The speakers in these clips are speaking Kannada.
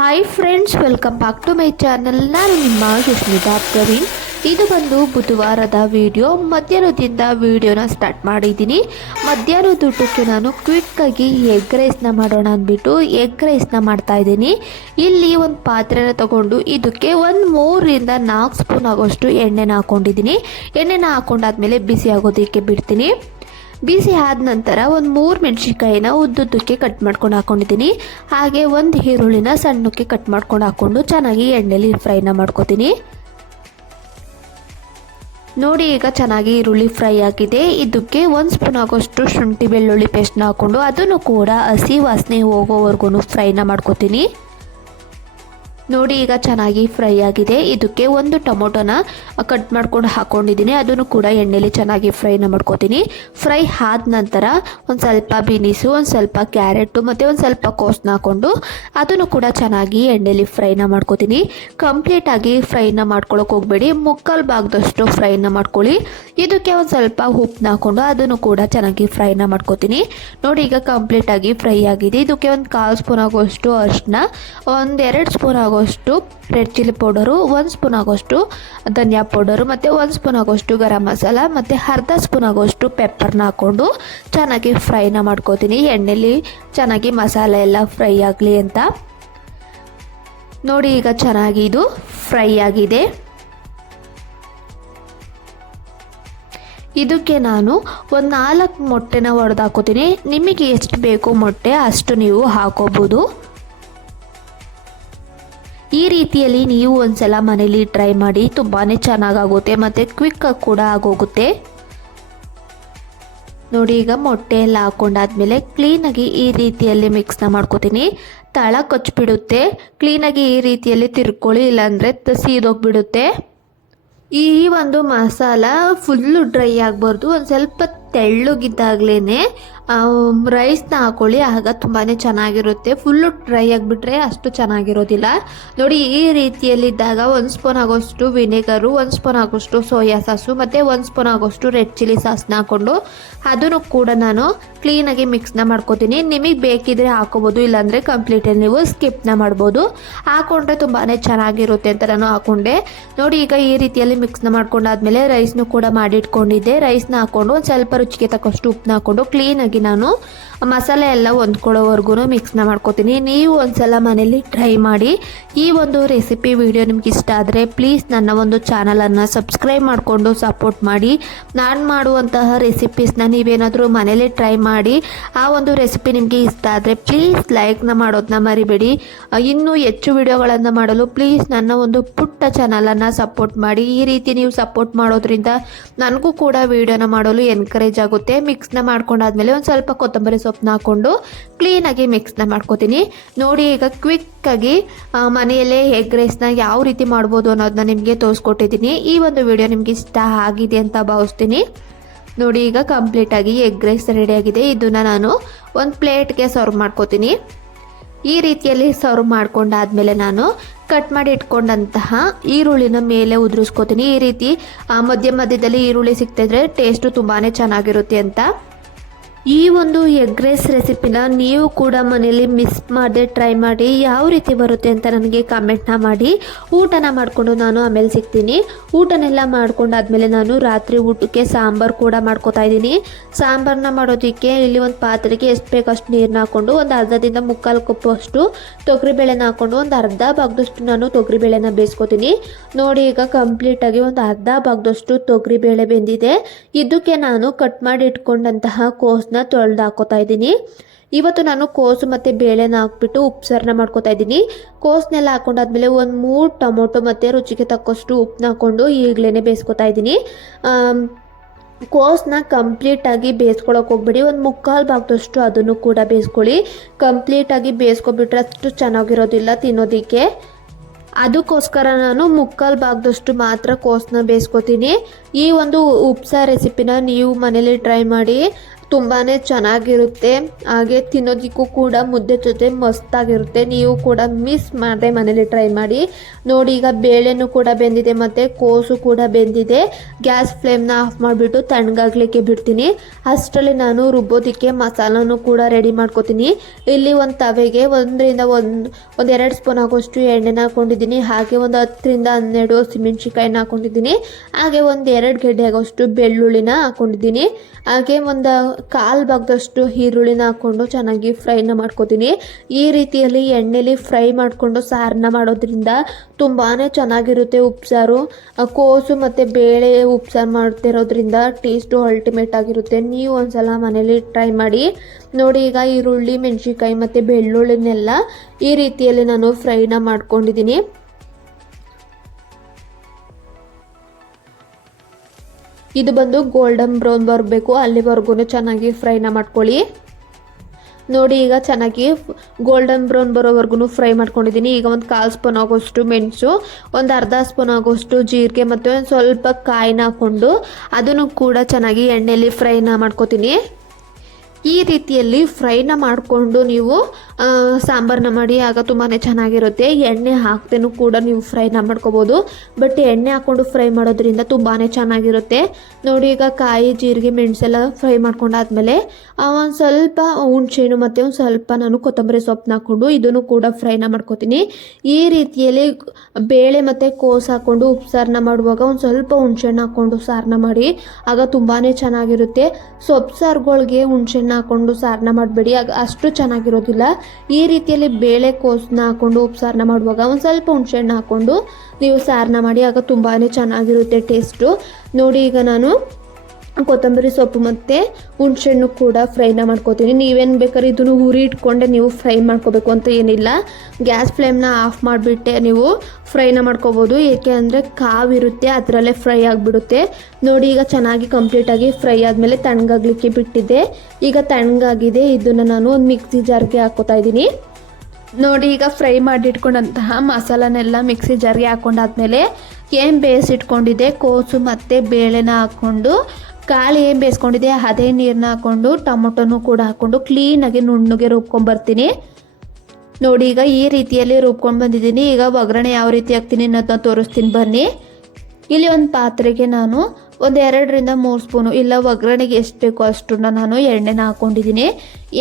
Hi friends, welcome back to my channel. ನಾನು ನಿಮ್ಮ ಸುಸ್ಮಿತಾ ಪ್ರವೀಣ್. ಇದು ಬಂದು ಬುಧವಾರದ ವಿಡಿಯೋ. ಮಧ್ಯಾಹ್ನದಿಂದ ವಿಡಿಯೋನ ಸ್ಟಾರ್ಟ್ ಮಾಡಿದ್ದೀನಿ. ಮಧ್ಯಾಹ್ನದ ಊಟಕ್ಕೆ ನಾನು ಕ್ವಿಕ್ಕಾಗಿ ಎಗ್ ರೈಸ್ನ ಮಾಡೋಣ ಅಂದ್ಬಿಟ್ಟು ಎಗ್ ರೈಸ್ನ ಮಾಡ್ತಾಯಿದ್ದೀನಿ. ಇಲ್ಲಿ ಒಂದು ಪಾತ್ರೆನ ತಗೊಂಡು ಇದಕ್ಕೆ ಒಂದು 3ರಿಂದ 4 ಸ್ಪೂನ್ ಆಗೋಷ್ಟು ಎಣ್ಣೆನ ಹಾಕ್ಕೊಂಡಿದ್ದೀನಿ. ಎಣ್ಣೆನ ಹಾಕ್ಕೊಂಡಾದ್ಮೇಲೆ ಬಿಸಿ ಆಗೋದಕ್ಕೆ ಬಿಡ್ತೀನಿ. ಬಿಸಿ ಆದ ನಂತರ ಒಂದು 3 ಮೆಣಸಿನ್ಕಾಯಿನ ಉದ್ದುದ್ದಕ್ಕೆ ಕಟ್ ಮಾಡ್ಕೊಂಡು ಹಾಕ್ಕೊಂಡಿದ್ದೀನಿ. ಹಾಗೆ ಒಂದು ಈರುಳ್ಳಿನ ಸಣ್ಣಕ್ಕೆ ಕಟ್ ಮಾಡ್ಕೊಂಡು ಹಾಕ್ಕೊಂಡು ಚೆನ್ನಾಗಿ ಎಣ್ಣೆಲಿ ಫ್ರೈನ ಮಾಡ್ಕೊತೀನಿ. ನೋಡಿ, ಈಗ ಚೆನ್ನಾಗಿ ಈರುಳ್ಳಿ ಫ್ರೈ ಆಗಿದೆ. ಇದಕ್ಕೆ 1 ಸ್ಪೂನ್ ಆಗೋಷ್ಟು ಶುಂಠಿ ಬೆಳ್ಳುಳ್ಳಿ ಪೇಸ್ಟ್ನ ಹಾಕ್ಕೊಂಡು ಅದನ್ನು ಕೂಡ ಹಸಿ ವಾಸನೆ ಹೋಗೋವರೆಗೂ ಫ್ರೈನ ಮಾಡ್ಕೊತೀನಿ. ನೋಡಿ, ಈಗ ಚೆನ್ನಾಗಿ ಫ್ರೈ ಆಗಿದೆ. ಇದಕ್ಕೆ 1 ಟೊಮೊಟೊನ ಕಟ್ ಮಾಡ್ಕೊಂಡು ಹಾಕ್ಕೊಂಡಿದ್ದೀನಿ. ಅದನ್ನು ಕೂಡ ಎಣ್ಣೆಲಿ ಚೆನ್ನಾಗಿ ಫ್ರೈನ ಮಾಡ್ಕೊತೀನಿ. ಫ್ರೈ ಆದ ನಂತರ ಒಂದು ಸ್ವಲ್ಪ ಬೀನಿಸು, ಒಂದು ಸ್ವಲ್ಪ ಕ್ಯಾರೆಟು ಮತ್ತು ಒಂದು ಸ್ವಲ್ಪ ಕೋಸನ್ನ ಹಾಕ್ಕೊಂಡು ಅದನ್ನು ಕೂಡ ಚೆನ್ನಾಗಿ ಎಣ್ಣೆಲಿ ಫ್ರೈನ ಮಾಡ್ಕೊತೀನಿ. ಕಂಪ್ಲೀಟಾಗಿ ಫ್ರೈನ ಮಾಡ್ಕೊಳಕ್ಕೆ ಹೋಗಬೇಡಿ, ಮುಕ್ಕಾಲು ಭಾಗದಷ್ಟು ಫ್ರೈನ ಮಾಡ್ಕೊಳ್ಳಿ. ಇದಕ್ಕೆ ಒಂದು ಸ್ವಲ್ಪ ಉಪ್ಪನ್ನ ಹಾಕ್ಕೊಂಡು ಅದನ್ನು ಕೂಡ ಚೆನ್ನಾಗಿ ಫ್ರೈನ ಮಾಡ್ಕೊತೀನಿ. ನೋಡಿ, ಈಗ ಕಂಪ್ಲೀಟಾಗಿ ಫ್ರೈ ಆಗಿದೆ. ಇದಕ್ಕೆ ಒಂದು 1/4 ಸ್ಪೂನ್ ಆಗೋಷ್ಟು ಅರಿಶಿನ, 1-2 ಸ್ಪೂನ್ ಆಗೋಷ್ಟು ರೆಡ್ ಚಿಲ್ಲಿ ಪೌಡರು, 1 ಸ್ಪೂನ್ ಆಗೋಷ್ಟು ಧನಿಯಾ ಪೌಡರು ಮತ್ತು 1 ಸ್ಪೂನ್ ಆಗೋಷ್ಟು ಗರಂ ಮಸಾಲ ಮತ್ತು ಅರ್ಧ ಸ್ಪೂನ್ ಆಗೋಷ್ಟು ಪೆಪ್ಪರ್ನ ಹಾಕ್ಕೊಂಡು ಚೆನ್ನಾಗಿ ಫ್ರೈನ ಮಾಡ್ಕೋತೀನಿ. ಎಣ್ಣೆಲಿ ಚೆನ್ನಾಗಿ ಮಸಾಲೆ ಎಲ್ಲ ಫ್ರೈ ಆಗಲಿ ಅಂತ. ನೋಡಿ, ಈಗ ಚೆನ್ನಾಗಿ ಇದು ಫ್ರೈ ಆಗಿದೆ. ಇದಕ್ಕೆ ನಾನು ಒಂದು 4 ಮೊಟ್ಟೆನ ಒಡೆದು ಹಾಕೋತೀನಿ. ನಿಮಗೆ ಎಷ್ಟು ಬೇಕು ಮೊಟ್ಟೆ ಅಷ್ಟು ನೀವು ಹಾಕೋಬೋದು. ಈ ರೀತಿಯಲ್ಲಿ ನೀವು ಒಂದ್ಸಲ ಮನೇಲಿ ಟ್ರೈ ಮಾಡಿ, ತುಂಬಾ ಚೆನ್ನಾಗಾಗುತ್ತೆ ಮತ್ತು ಕ್ವಿಕ್ಕಾಗಿ ಕೂಡ ಆಗೋಗುತ್ತೆ. ನೋಡಿ, ಈಗ ಮೊಟ್ಟೆ ಎಲ್ಲ ಹಾಕ್ಕೊಂಡಾದ್ಮೇಲೆ ಕ್ಲೀನಾಗಿ ಈ ರೀತಿಯಲ್ಲಿ ಮಿಕ್ಸ್ನ ಮಾಡ್ಕೋತೀನಿ. ತಳ ಕೊಚ್ಚಿಬಿಡುತ್ತೆ. ಕ್ಲೀನಾಗಿ ಈ ರೀತಿಯಲ್ಲಿ ತಿರ್ಕೊಳ್ಳಿ, ಇಲ್ಲಾಂದರೆ ಸೀದೋಗ್ಬಿಡುತ್ತೆ. ಈ ಒಂದು ಮಸಾಲ ಫುಲ್ಲು ಡ್ರೈ ಆಗಬಾರ್ದು. ಒಂದು ಸ್ವಲ್ಪ ತೆಳ್ಳಗಿದ್ದಾಗಲೇ ರೈಸ್ನ ಹಾಕೊಳ್ಳಿ, ಆಗ ತುಂಬಾ ಚೆನ್ನಾಗಿರುತ್ತೆ. ಫುಲ್ಲು ಡ್ರೈ ಆಗಿಬಿಟ್ರೆ ಅಷ್ಟು ಚೆನ್ನಾಗಿರೋದಿಲ್ಲ. ನೋಡಿ, ಈ ರೀತಿಯಲ್ಲಿದ್ದಾಗ 1 ಸ್ಪೂನ್ ಆಗೋಷ್ಟು ವಿನೆಗರು, 1 ಸ್ಪೂನ್ ಆಗೋಷ್ಟು ಸೋಯಾ ಸಾಸು ಮತ್ತು 1 ಸ್ಪೂನ್ ಆಗೋಷ್ಟು ರೆಡ್ ಚಿಲ್ಲಿ ಸಾಸ್ನ ಹಾಕ್ಕೊಂಡು ಅದನ್ನು ಕೂಡ ನಾನು ಕ್ಲೀನಾಗಿ ಮಿಕ್ಸ್ನ ಮಾಡ್ಕೋತೀನಿ. ನಿಮಗೆ ಬೇಕಿದ್ರೆ ಹಾಕೋಬೋದು, ಇಲ್ಲಾಂದರೆ ಕಂಪ್ಲೀಟಾಗಿ ನೀವು ಸ್ಕಿಪ್ನ ಮಾಡ್ಬೋದು. ಹಾಕ್ಕೊಂಡ್ರೆ ತುಂಬಾ ಚೆನ್ನಾಗಿರುತ್ತೆ ಅಂತ ನಾನು ಹಾಕ್ಕೊಂಡೆ. ನೋಡಿ, ಈಗ ಈ ರೀತಿಯಲ್ಲಿ ಮಿಕ್ಸ್ನ ಮಾಡ್ಕೊಂಡಾದ್ಮೇಲೆ ರೈಸ್ನು ಕೂಡ ಮಾಡಿಟ್ಕೊಂಡಿದ್ದೆ. ರೈಸ್ನ ಹಾಕ್ಕೊಂಡು ಒಂದು ಸ್ವಲ್ಪ ರುಚಿಗೆ ತಕ್ಕಷ್ಟು ಉಪ್ಪನ್ನ ಹಾಕ್ಕೊಂಡು ಕ್ಲೀನಾಗಿ ನಾನು ಮಸಾಲೆ ಎಲ್ಲ ಹೊಂದ್ಕೊಳ್ಳೋವರೆಗೂ ಮಿಕ್ಸ್ನ ಮಾಡ್ಕೋತೀನಿ. ನೀವು ಒಂದ್ಸಲ ಮನೇಲಿ ಟ್ರೈ ಮಾಡಿ. ಈ ಒಂದು ರೆಸಿಪಿ ವಿಡಿಯೋ ನಿಮ್ಗೆ ಇಷ್ಟ ಆದರೆ ಪ್ಲೀಸ್ ನನ್ನ ಒಂದು ಚಾನಲನ್ನು ಸಬ್ಸ್ಕ್ರೈಬ್ ಮಾಡಿಕೊಂಡು ಸಪೋರ್ಟ್ ಮಾಡಿ. ನಾನು ಮಾಡುವಂತಹ ರೆಸಿಪೀಸ್ನ ನೀವೇನಾದರೂ ಮನೇಲಿ ಟ್ರೈ ಮಾಡಿ ಆ ಒಂದು ರೆಸಿಪಿ ನಿಮಗೆ ಇಷ್ಟ ಆದರೆ ಪ್ಲೀಸ್ ಲೈಕ್ನ ಮಾಡೋದನ್ನ ಮರಿಬೇಡಿ. ಇನ್ನೂ ಹೆಚ್ಚು ವಿಡಿಯೋಗಳನ್ನು ಮಾಡಲು ಪ್ಲೀಸ್ ನನ್ನ ಒಂದು ಪುಟ್ಟ ಚಾನಲನ್ನು ಸಪೋರ್ಟ್ ಮಾಡಿ. ಈ ರೀತಿ ನೀವು ಸಪೋರ್ಟ್ ಮಾಡೋದ್ರಿಂದ ನನಗೂ ಕೂಡ ವಿಡಿಯೋನ ಮಾಡಲು ಎನ್ಕರೇಜ್ ಆಗುತ್ತೆ. ಮಿಕ್ಸ್ನ ಮಾಡ್ಕೊಂಡಾದ್ಮೇಲೆ ಒಂದು ಸ್ವಲ್ಪ ಕೊತ್ತಂಬರಿ ಸೊಪ್ಪನ್ನ ಹಾಕ್ಕೊಂಡು ಕ್ಲೀನಾಗಿ ಮಿಕ್ಸ್ನ ಮಾಡ್ಕೋತೀನಿ. ನೋಡಿ, ಈಗ ಕ್ವಿಕ್ಕಾಗಿ ಮನೆಯಲ್ಲೇ ಎಗ್ ರೈಸ್ನ ಯಾವ ರೀತಿ ಮಾಡ್ಬೋದು ಅನ್ನೋದನ್ನ ನಿಮಗೆ ತೋರಿಸ್ಕೊಟ್ಟಿದ್ದೀನಿ. ಈ ಒಂದು ವಿಡಿಯೋ ನಿಮಗೆ ಇಷ್ಟ ಆಗಿದೆ ಅಂತ ಭಾವಿಸ್ತೀನಿ. ನೋಡಿ, ಈಗ ಕಂಪ್ಲೀಟಾಗಿ ಎಗ್ ರೈಸ್ ರೆಡಿಯಾಗಿದೆ. ಇದನ್ನು ನಾನು ಒಂದು ಪ್ಲೇಟ್ಗೆ ಸರ್ವ್ ಮಾಡ್ಕೋತೀನಿ. ಈ ರೀತಿಯಲ್ಲಿ ಸರ್ವ್ ಮಾಡ್ಕೊಂಡಾದ್ಮೇಲೆ ನಾನು ಕಟ್ ಮಾಡಿ ಇಟ್ಕೊಂಡಂತಹ ಈರುಳ್ಳಿನ ಮೇಲೆ ಉದುರಿಸ್ಕೋತೀನಿ. ಈ ರೀತಿ ಮಧ್ಯದಲ್ಲಿ ಈರುಳ್ಳಿ ಸಿಗ್ತಿದ್ರೆ ಟೇಸ್ಟು ತುಂಬಾ ಚೆನ್ನಾಗಿರುತ್ತೆ ಅಂತ. ಈ ಒಂದು ಎಗ್ ರೈಸ್ ರೆಸಿಪಿನ ನೀವು ಕೂಡ ಮನೇಲಿ ಮಿಸ್ ಮಾಡದೆ ಟ್ರೈ ಮಾಡಿ. ಯಾವ ರೀತಿ ಬರುತ್ತೆ ಅಂತ ನನಗೆ ಕಾಮೆಂಟ್ನ ಮಾಡಿ. ಊಟನ ಮಾಡಿಕೊಂಡು ನಾನು ಆಮೇಲೆ ಸಿಗ್ತೀನಿ. ಊಟನೆಲ್ಲ ಮಾಡ್ಕೊಂಡಾದ್ಮೇಲೆ ನಾನು ರಾತ್ರಿ ಊಟಕ್ಕೆ ಸಾಂಬಾರು ಕೂಡ ಮಾಡ್ಕೋತಾ ಇದ್ದೀನಿ. ಸಾಂಬಾರನ್ನ ಮಾಡೋದಕ್ಕೆ ಇಲ್ಲಿ ಒಂದು ಪಾತ್ರೆಗೆ ಎಷ್ಟು ಬೇಕಷ್ಟು ನೀರನ್ನ ಹಾಕ್ಕೊಂಡು ಒಂದು ಅರ್ಧದಿಂದ 3/4 ಕಪ್ಪಷ್ಟು ತೊಗರಿಬೇಳೆನ ಹಾಕ್ಕೊಂಡು ಒಂದು ಅರ್ಧ ಭಾಗದಷ್ಟು ನಾನು ತೊಗರಿಬೇಳೆನ ಬೇಯಿಸ್ಕೊತೀನಿ. ನೋಡಿ, ಈಗ ಕಂಪ್ಲೀಟಾಗಿ ಒಂದು ಅರ್ಧ ಭಾಗದಷ್ಟು ತೊಗರಿಬೇಳೆ ಬೆಂದಿದೆ. ಇದಕ್ಕೆ ನಾನು ಕಟ್ ಮಾಡಿ ಇಟ್ಕೊಂಡಂತಹ ಕೋಸನ್ನ ತೊಳೆದು ಹಾಕೋತಾ ಇದ್ದೀನಿ. ಇವತ್ತು ನಾನು ಕೋಸು ಮತ್ತು ಬೇಳೆನ ಹಾಕ್ಬಿಟ್ಟು ಉಪ್ಸಾರನ್ನ ಮಾಡ್ಕೋತಾ ಇದ್ದೀನಿ. ಕೋಸನ್ನೆಲ್ಲ ಹಾಕೊಂಡಾದ್ಮೇಲೆ ಒಂದು 3 ಟೊಮೊಟೊ ಮತ್ತು ರುಚಿಗೆ ತಕ್ಕಷ್ಟು ಉಪ್ಪನ್ನ ಹಾಕ್ಕೊಂಡು ಈಗಲೇ ಬೇಯಿಸ್ಕೊತಾ ಇದ್ದೀನಿ. ಕೋಸನ್ನ ಕಂಪ್ಲೀಟಾಗಿ ಬೇಯಿಸ್ಕೊಳಕ್ಕೆ ಹೋಗ್ಬೇಡಿ. ಒಂದು 3/4 ಭಾಗದಷ್ಟು ಅದನ್ನು ಕೂಡ ಬೇಯಿಸ್ಕೊಳ್ಳಿ. ಕಂಪ್ಲೀಟಾಗಿ ಬೇಯಿಸ್ಕೊಬಿಟ್ರೆ ಅಷ್ಟು ಚೆನ್ನಾಗಿರೋದಿಲ್ಲ ತಿನ್ನೋದಕ್ಕೆ. ಅದಕ್ಕೋಸ್ಕರ ನಾನು 3/4 ಭಾಗದಷ್ಟು ಮಾತ್ರ ಕೋಸನ್ನ ಬೇಯಿಸ್ಕೊತೀನಿ. ಈ ಒಂದು ಉಪ್ಸಾರು ರೆಸಿಪಿನ ನೀವು ಮನೇಲಿ ಟ್ರೈ ಮಾಡಿ. ತುಂಬಾ ಚೆನ್ನಾಗಿರುತ್ತೆ. ಹಾಗೆ ತಿನ್ನೋದಕ್ಕೂ ಕೂಡ ಮುದ್ದೆ ಜೊತೆ ಮಸ್ತಾಗಿರುತ್ತೆ. ನೀವು ಕೂಡ ಮಿಸ್ ಮಾಡದೆ ಮನೇಲಿ ಟ್ರೈ ಮಾಡಿ ನೋಡಿ. ಈಗ ಬೇಳೆನೂ ಕೂಡ ಬೆಂದಿದೆ ಮತ್ತು ಕೋಸು ಕೂಡ ಬೆಂದಿದೆ. ಗ್ಯಾಸ್ ಫ್ಲೇಮ್ನ ಆಫ್ ಮಾಡಿಬಿಟ್ಟು ತಣ್ಣಗಾಗ್ಲಿಕ್ಕೆ ಬಿಡ್ತೀನಿ. ಅಷ್ಟರಲ್ಲಿ ನಾನು ರುಬ್ಬೋದಕ್ಕೆ ಮಸಾಲನೂ ಕೂಡ ರೆಡಿ ಮಾಡ್ಕೋತೀನಿ. ಇಲ್ಲಿ ಒಂದು ತವೆಗೆ ಒಂದೆರಡು ಸ್ಪೂನ್ ಆಗೋಷ್ಟು ಎಣ್ಣೆನ ಹಾಕ್ಕೊಂಡಿದ್ದೀನಿ. ಹಾಗೆ ಒಂದು 10-12 ಹಸಿಮೆಣ್ಸಿಕಾಯಿನ ಹಾಕ್ಕೊಂಡಿದ್ದೀನಿ. ಹಾಗೆ ಒಂದೆರಡು ಗೆಡ್ಡೆ ಆಗೋಷ್ಟು ಬೆಳ್ಳುಳ್ಳಿನ ಹಾಕ್ಕೊಂಡಿದ್ದೀನಿ. ಹಾಗೆ ಒಂದು 1/4 ಭಾಗದಷ್ಟು ಈರುಳ್ಳಿನ ಹಾಕ್ಕೊಂಡು ಚೆನ್ನಾಗಿ ಫ್ರೈನ ಮಾಡ್ಕೋತೀನಿ. ಈ ರೀತಿಯಲ್ಲಿ ಎಣ್ಣೆಲಿ ಫ್ರೈ ಮಾಡಿಕೊಂಡು ಸಾರನ್ನ ಮಾಡೋದ್ರಿಂದ ತುಂಬಾ ಚೆನ್ನಾಗಿರುತ್ತೆ ಉಪ್ಸಾರು. ಕೋಸು ಮತ್ತು ಬೇಳೆ ಉಪ್ಸಾರು ಮಾಡ್ತಿರೋದ್ರಿಂದ ಟೇಸ್ಟು ಅಲ್ಟಿಮೇಟ್ ಆಗಿರುತ್ತೆ. ನೀವು ಒಂದ್ಸಲ ಮನೇಲಿ ಟ್ರೈ ಮಾಡಿ ನೋಡಿ. ಈಗ ಈರುಳ್ಳಿ, ಮೆಣಸಿನ್ಕಾಯಿ ಮತ್ತು ಬೆಳ್ಳುಳ್ಳಿನೆಲ್ಲ ಈ ರೀತಿಯಲ್ಲಿ ನಾನು ಫ್ರೈನ ಮಾಡ್ಕೊಂಡಿದ್ದೀನಿ. ಇದು ಬಂದು ಗೋಲ್ಡನ್ ಬ್ರೌನ್ ಬರಬೇಕು, ಅಲ್ಲಿವರೆಗೂ ಚೆನ್ನಾಗಿ ಫ್ರೈನ ಮಾಡ್ಕೊಳ್ಳಿ ನೋಡಿ. ಈಗ ಚೆನ್ನಾಗಿ ಗೋಲ್ಡನ್ ಬ್ರೌನ್ ಬರೋವರೆಗೂ ಫ್ರೈ ಮಾಡ್ಕೊಂಡಿದ್ದೀನಿ. ಈಗ ಒಂದು 1/4 ಸ್ಪೂನ್ ಆಗೋಷ್ಟು ಮೆಣಸು, ಒಂದು ಅರ್ಧ ಸ್ಪೂನ್ ಆಗೋಷ್ಟು ಜೀರಿಗೆ ಮತ್ತು ಒಂದು ಸ್ವಲ್ಪ ಕಾಯಿನ ಹಾಕ್ಕೊಂಡು ಅದನ್ನು ಕೂಡ ಚೆನ್ನಾಗಿ ಎಣ್ಣೆಯಲ್ಲಿ ಫ್ರೈನ ಮಾಡ್ಕೋತೀನಿ. ಈ ರೀತಿಯಲ್ಲಿ ಫ್ರೈನ ಮಾಡಿಕೊಂಡು ನೀವು ಸಾಂಬಾರನ್ನ ಮಾಡಿ, ಆಗ ತುಂಬಾ ಚೆನ್ನಾಗಿರುತ್ತೆ. ಎಣ್ಣೆ ಹಾಕ್ದೇನೂ ಕೂಡ ನೀವು ಫ್ರೈನ ಮಾಡ್ಕೋಬೋದು, ಬಟ್ ಎಣ್ಣೆ ಹಾಕ್ಕೊಂಡು ಫ್ರೈ ಮಾಡೋದ್ರಿಂದ ತುಂಬಾ ಚೆನ್ನಾಗಿರುತ್ತೆ ನೋಡಿ. ಈಗ ಕಾಯಿ, ಜೀರಿಗೆ, ಮೆಣಸೆಲ್ಲ ಫ್ರೈ ಮಾಡ್ಕೊಂಡಾದ್ಮೇಲೆ ಒಂದು ಸ್ವಲ್ಪ ಹುಣಸೆಹಣ್ಣು ಮತ್ತು ಒಂದು ಸ್ವಲ್ಪ ನಾನು ಕೊತ್ತಂಬರಿ ಸೊಪ್ಪನ್ನ ಹಾಕ್ಕೊಂಡು ಇದನ್ನು ಕೂಡ ಫ್ರೈನ ಮಾಡ್ಕೋತೀನಿ. ಈ ರೀತಿಯಲ್ಲಿ ಬೇಳೆ ಮತ್ತು ಕೋಸು ಹಾಕ್ಕೊಂಡು ಉಪ್ಸಾರನ್ನ ಮಾಡುವಾಗ ಒಂದು ಸ್ವಲ್ಪ ಹುಣಸೆಹಣ್ಣು ಹಾಕ್ಕೊಂಡು ಸಾರನ್ನ ಮಾಡಿ, ಆಗ ತುಂಬಾ ಚೆನ್ನಾಗಿರುತ್ತೆ. ಸೊಪ್ಪು ಸಾರುಗಳಿಗೆ ಹುಣಸೆಹಣ್ಣು ಹಾಕ್ಕೊಂಡು ಸಾರನ್ನ ಮಾಡಬೇಡಿ, ಆಗ ಅಷ್ಟು ಚೆನ್ನಾಗಿರೋದಿಲ್ಲ. ಈ ರೀತಿಯಲ್ಲಿ ಬೇಳೆ ಕೋಸನ್ನ ಹಾಕ್ಕೊಂಡು ಉಪ್ಸಾರನ್ನ ಮಾಡುವಾಗ ಒಂದು ಸ್ವಲ್ಪ ಹುಣಸೆಹಣ್ಣು ಹಾಕ್ಕೊಂಡು ನೀವು ಸಾರನ್ನ ಮಾಡಿ, ಆಗ ತುಂಬಾ ಚೆನ್ನಾಗಿರುತ್ತೆ ಟೇಸ್ಟು ನೋಡಿ. ಈಗ ನಾನು ಕೊತ್ತಂಬರಿ ಸೊಪ್ಪು ಮತ್ತು ಹುಣಸೆಹಣ್ಣು ಕೂಡ ಫ್ರೈನ ಮಾಡ್ಕೋತೀನಿ. ನೀವೇನು ಬೇಕಾದ್ರೆ ಇದನ್ನು ಉರಿ ಇಟ್ಕೊಂಡೆ ನೀವು ಫ್ರೈ ಮಾಡ್ಕೋಬೇಕು ಅಂತ ಏನಿಲ್ಲ. ಗ್ಯಾಸ್ ಫ್ಲೇಮ್ನ ಆಫ್ ಮಾಡಿಬಿಟ್ಟೆ ನೀವು ಫ್ರೈನ ಮಾಡ್ಕೋಬೋದು. ಏಕೆ ಅಂದರೆ ಕಾವಿರುತ್ತೆ, ಅದರಲ್ಲೇ ಫ್ರೈ ಆಗಿಬಿಡುತ್ತೆ ನೋಡಿ. ಈಗ ಚೆನ್ನಾಗಿ ಕಂಪ್ಲೀಟಾಗಿ ಫ್ರೈ ಆದಮೇಲೆ ತಣ್ಣಗಾಗಲಿಕ್ಕೆ ಬಿಟ್ಟಿದ್ದೆ. ಈಗ ತಣ್ಣಗಾಗಿದೆ. ಇದನ್ನು ನಾನು ಒಂದು ಮಿಕ್ಸಿ ಜಾರ್ಗೆ ಹಾಕ್ಕೋತಾ ಇದ್ದೀನಿ ನೋಡಿ. ಈಗ ಫ್ರೈ ಮಾಡಿಟ್ಕೊಂಡಂತಹ ಮಸಾಲನೆಲ್ಲ ಮಿಕ್ಸಿ ಜಾರ್ಗೆ ಹಾಕ್ಕೊಂಡಾದ್ಮೇಲೆ ಏನು ಬೇಯಿಸಿಟ್ಕೊಂಡಿದ್ದೆ ಕೋಸು ಮತ್ತು ಬೇಳೆನ ಹಾಕ್ಕೊಂಡು, ಕಾಳು ಏನು ಬೇಯಿಸ್ಕೊಂಡಿದ್ದೆ ಅದೇ ನೀರನ್ನ ಹಾಕ್ಕೊಂಡು ಟೊಮೊಟೊನೂ ಕೂಡ ಹಾಕ್ಕೊಂಡು ಕ್ಲೀನಾಗಿ ನುಣ್ಣಗೆ ರುಬ್ಕೊಂಬರ್ತೀನಿ ನೋಡಿ. ಈಗ ಈ ರೀತಿಯಲ್ಲಿ ರುಬ್ಕೊಂಡು ಬಂದಿದ್ದೀನಿ. ಈಗ ಒಗ್ಗರಣೆ ಯಾವ ರೀತಿ ಹಾಕ್ತೀನಿ ಅನ್ನೋದನ್ನ ತೋರಿಸ್ತೀನಿ ಬನ್ನಿ. ಇಲ್ಲಿ ಒಂದು ಪಾತ್ರೆಗೆ ನಾನು ಒಂದು 2-3 ಸ್ಪೂನು, ಇಲ್ಲ ಒಗ್ಗರಣೆಗೆ ಎಷ್ಟು ಬೇಕೋ ಅಷ್ಟನ್ನ ನಾನು ಎಣ್ಣೆನ ಹಾಕ್ಕೊಂಡಿದ್ದೀನಿ.